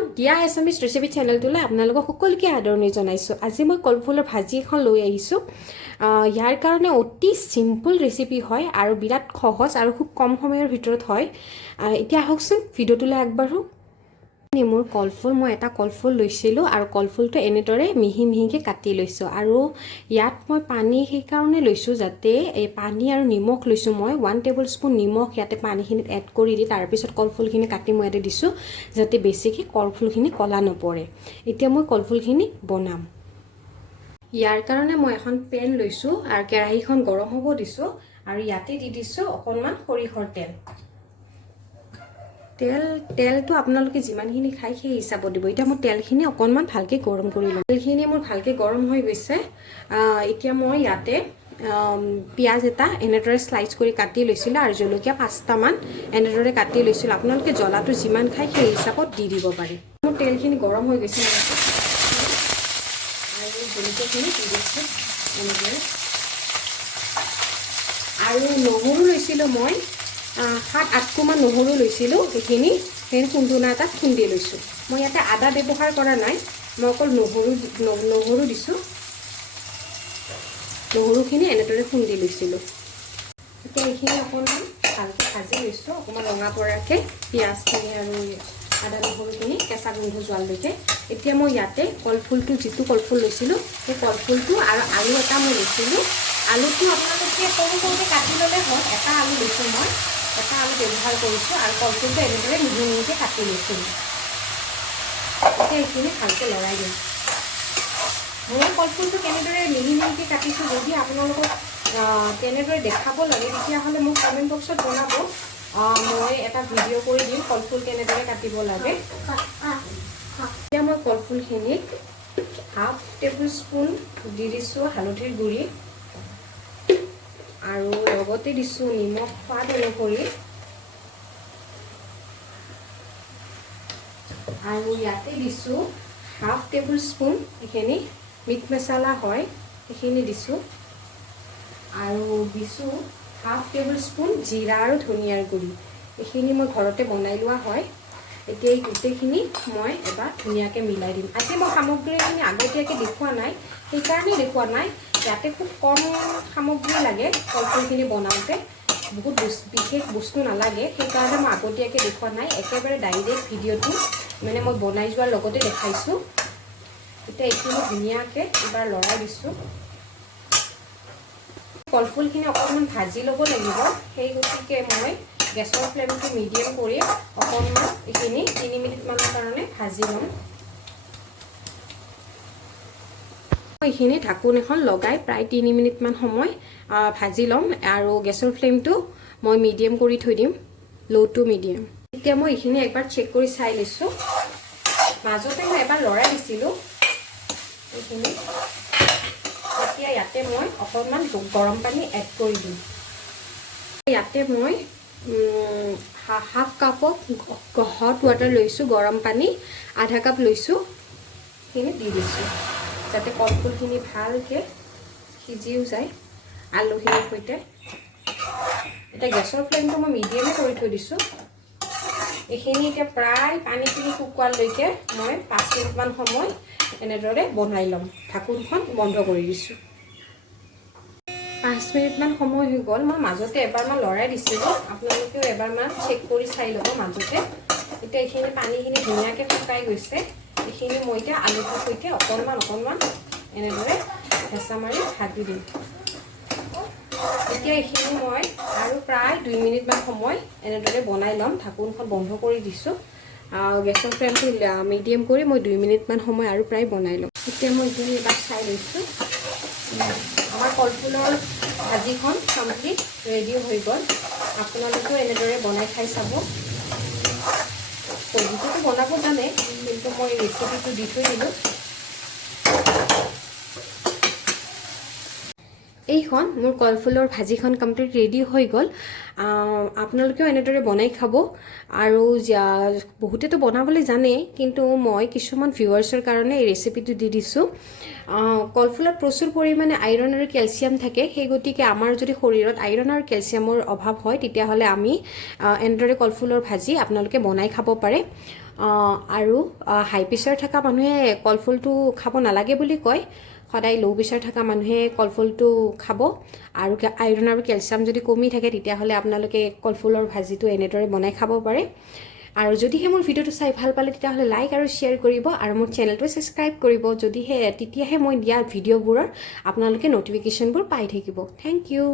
এখন দিয়া Assamese recipe চেনেলটোলৈ আপোনালোকক সকলোকে আদৰণি জনাইছোঁ। আজি মই কলফুলৰ ভাজি এখন লৈ আহিছোঁ। ইয়াৰ কাৰণে অতি চিম্পল ৰেচিপি হয় আৰু বিৰাট সহজ আৰু খুব কম সময়ৰ ভিতৰত হয়। এতিয়া আহকচোন ভিডিঅ'টোলৈ আগবাঢ়ো। মোৰ কলফুল মই এটা কলফুল লৈছিলোঁ আৰু কলফুলটো এনেদৰে মিহি মিহিকৈ কাটি লৈছোঁ আৰু ইয়াত মই পানী সেইকাৰণে লৈছোঁ যাতে এই পানী আৰু নিমখ লৈছোঁ। মই 1 টেবুল স্পুন নিমখ ইয়াতে পানীখিনিত এড কৰি দি তাৰপিছত কলফুলখিনি কাটি মই ইয়াতে দিছোঁ যাতে বেছিকৈ কলফুলখিনি ক'লা নপৰে। এতিয়া মই কলফুলখিনি বনাম। ইয়াৰ কাৰণে মই এখন পেন লৈছোঁ আৰু কেৰাহীখন গৰম হ'ব দিছোঁ আৰু ইয়াতে দি দিছোঁ অকণমান সৰিয়হৰ তেল। তেলটো আপোনালোকে যিমানখিনি খায় সেই হিচাপত দিব। এতিয়া মই তেলখিনি অকণমান ভালকৈ গৰম কৰি লওঁ। তেলখিনি মোৰ ভালকৈ গৰম হৈ গৈছে। এতিয়া মই ইয়াতে পিঁয়াজ এটা এনেদৰে শ্লাইচ কৰি কাটি লৈছিলোঁ আৰু জলকীয়া 5টামান এনেদৰে কাটি লৈছিলোঁ। আপোনালোকে জ্বলাটো যিমান খায় সেই হিচাপত দি দিব পাৰে। মোৰ তেলখিনি গৰম হৈ গৈছে আৰু জলকীয়াখিনি দি দিছোঁ এনেদৰে। আৰু নহৰু লৈছিলোঁ মই 7-8কোমান নহৰু লৈছিলোঁ। সেইখিনি খুন্দুনা এটাত খুন্দি লৈছোঁ। মই ইয়াতে আদা ব্যৱহাৰ কৰা নাই, মই অকল নহৰু দিছোঁ। নহৰুখিনি এনেদৰে খুন্দি লৈছিলোঁ। এতিয়া এইখিনি অকণমান ভালকৈ ভাজি লৈছোঁ, অকণমান ৰঙা পৰাকৈ পিঁয়াজখিনি আৰু আদা নহৰুখিনি কেঁচা গোন্ধ যোৱালৈকে। এতিয়া মই ইয়াতে কলফুলটো যিটো কলফুল লৈছিলোঁ সেই কলফুলটো আৰু আলু এটা মই লৈছিলোঁ। আলুটো আপোনালোকে সৰু সৰুকৈ কাটি ল'লে হ'ল। এটা আলু লৈছোঁ মই, এটা আলু ব্যৱহাৰ কৰিছোঁ আৰু কলফুলটো এনেদৰে মিহি মিহিকৈ কাটি লৈছিলোঁ। এতিয়া এইখিনি ভালকৈ লৰাই দিম। মই কলফুলটো কেনেদৰে মিহি মিহিকৈ কাটিছোঁ যদি আপোনালোকক তেনেদৰে দেখাব লাগে তেতিয়াহ'লে মোক কমেণ্ট বক্সত জনাব। মই এটা ভিডিঅ' কৰি দিম কলফুল কেনেদৰে কাটিব লাগে। এতিয়া মই কলফুলখিনিত 1/2 টেবুল স্পুন দি দিছোঁ হালধিৰ গুড়ি আৰু লগতে দিছোঁ নিমখ সোৱাদ অনুসৰি আৰু ইয়াতে দিছোঁ 1/2 টেবুল স্পুন এইখিনি মিট মছলা হয় সেইখিনি দিছোঁ আৰু দিছোঁ 1/2 টেবুল স্পুন জিৰা আৰু ধনিয়াৰ গুড়ি। এইখিনি মই ঘৰতে বনাই লোৱা হয়। এতিয়া এই গোটেইখিনি মই এবাৰ ধুনীয়াকৈ মিলাই দিম। আজি মই সামগ্ৰীখিনি আগতীয়াকৈ দেখুওৱা নাই, সেইকাৰণেই দেখুওৱা নাই। ইয়াতে খুব কম সামগ্ৰী লাগে কলফুলখিনি বনাওঁতে, বহুত বিশেষ বস্তু নালাগে, সেইকাৰণে মই আগতীয়াকৈ দেখুওৱা নাই। একেবাৰে ডাইৰেক্ট ভিডিঅ'টো মানে মই বনাই যোৱাৰ লগতে দেখাইছোঁ। এতিয়া এইখিনি ধুনীয়াকৈ এবাৰ লৰাই দিছোঁ। কলফুলখিনি অকণমান ভাজি ল'ব লাগিব, সেই গতিকে মই গেছৰ ফ্লেমটো মিডিয়াম কৰি অকণমান এইখিনি 3 মিনিটমানৰ কাৰণে ভাজি ল'ম। এইখিনি ঢাকোন এখন লগাই প্ৰায় 3 মিনিটমান সময় ভাজি ল'ম আৰু গেছৰ ফ্লেমটো মই মিডিয়াম কৰি থৈ দিম, ল' টু মিডিয়াম। এতিয়া মই এইখিনি একবাৰ চেক কৰি চাই লৈছোঁ। মাজতে মই এবাৰ লৰাই দিছিলোঁ এইখিনি। এতিয়া ইয়াতে মই অকণমান গৰম পানী এড কৰি দিম। ইয়াতে মই 1/2 কাপত হট ৱাটাৰ লৈছোঁ, গৰম পানী 1/2 কাপ লৈছোঁ, সেইখিনি দি দিছোঁ যাতে কলফুলখিনি ভালকৈ সিজিও যায় আলুখিনিৰ সৈতে। এতিয়া গেছৰ ফ্লেমটো মই মিডিয়ামে কৰি থৈ দিছোঁ। এইখিনি এতিয়া প্ৰায় পানীখিনি শুকোৱালৈকে মই 5 মিনিটমান সময় এনেদৰে বনাই ল'ম। ঢাকোনখন বন্ধ কৰি দিছোঁ। 5 মিনিটমান সময় হৈ গ'ল। মই মাজতে এবাৰমান লৰাই দিছিলোঁ, আপোনালোকেও এবাৰমান চেক কৰি চাই ল'ব মাজতে। এতিয়া এইখিনি পানীখিনি ধুনীয়াকৈ শুকাই গৈছে। এইখিনি মই এতিয়া আলুটোৰ সৈতে অকণমান এনেদৰে হেঁচা মাৰি ভাজি দিম। এতিয়া এইখিনি মই আৰু প্ৰায় 2 মিনিটমান সময় এনেদৰে বনাই ল'ম। ঢাকোনখন বন্ধ কৰি দিছোঁ। গেছৰ ফ্লেমটো মিডিয়াম কৰি মই 2 মিনিটমান সময় আৰু প্ৰায় বনাই ল'ম। এতিয়া মই এইখিনি এবাৰ চাই লৈছোঁ। আমাৰ কলফুলৰ ভাজিখন কমপ্লিট ৰেডি হৈ গ'ল। আপোনালোকেও এনেদৰে বনাই খাই চাব। কলফুলটো বনাব জানে, কিন্তু মই ৰেচিপিটো দি থৈ দিলোঁ। এইখন মোৰ কলফুলৰ ভাজিখন কমপ্লিট ৰেডি হৈ গ'ল। আপোনালোকেও এনেদৰে বনাই খাব। আৰু বহুতেতো বনাবলৈ জানে, কিন্তু মই কিছুমান ভিউৱাৰ্ছৰ কাৰণে এই ৰেচিপিটো দি দিছোঁ। কলফুলত প্ৰচুৰ পৰিমাণে আইৰণ আৰু কেলছিয়াম থাকে, সেই গতিকে আমাৰ যদি শৰীৰত আইৰণ আৰু কেলছিয়ামৰ অভাৱ হয় তেতিয়াহ'লে আমি এনেদৰে কলফুলৰ ভাজি আপোনালোকে বনাই খাব পাৰে। আৰু হাই প্ৰেছাৰ থকা মানুহে কলফুলটো খাব নালাগে বুলি কয় সদায় ল' প্ৰেছাৰ থকা মানুহে কলফুলটো খাব আৰু আইৰণ আৰু কেলছিয়াম যদি কমি থাকে তেতিয়াহ'লে আপোনালোকে কলফুলৰ ভাজিটো এনেদৰে বনাই খাব পাৰে আৰু যদিহে মোৰ ভিডিঅ'টো চাই ভাল পালে তেতিয়াহ'লে লাইক আৰু শ্বেয়াৰ কৰিব আৰু মোৰ চেনেলটো ছাবস্ক্ৰাইব কৰিব তেতিয়াহে মই দিয়া ভিডিঅ'বোৰৰ আপোনালোকে ন'টিফিকেশ্যনবোৰ পাই থাকিব থেংক ইউ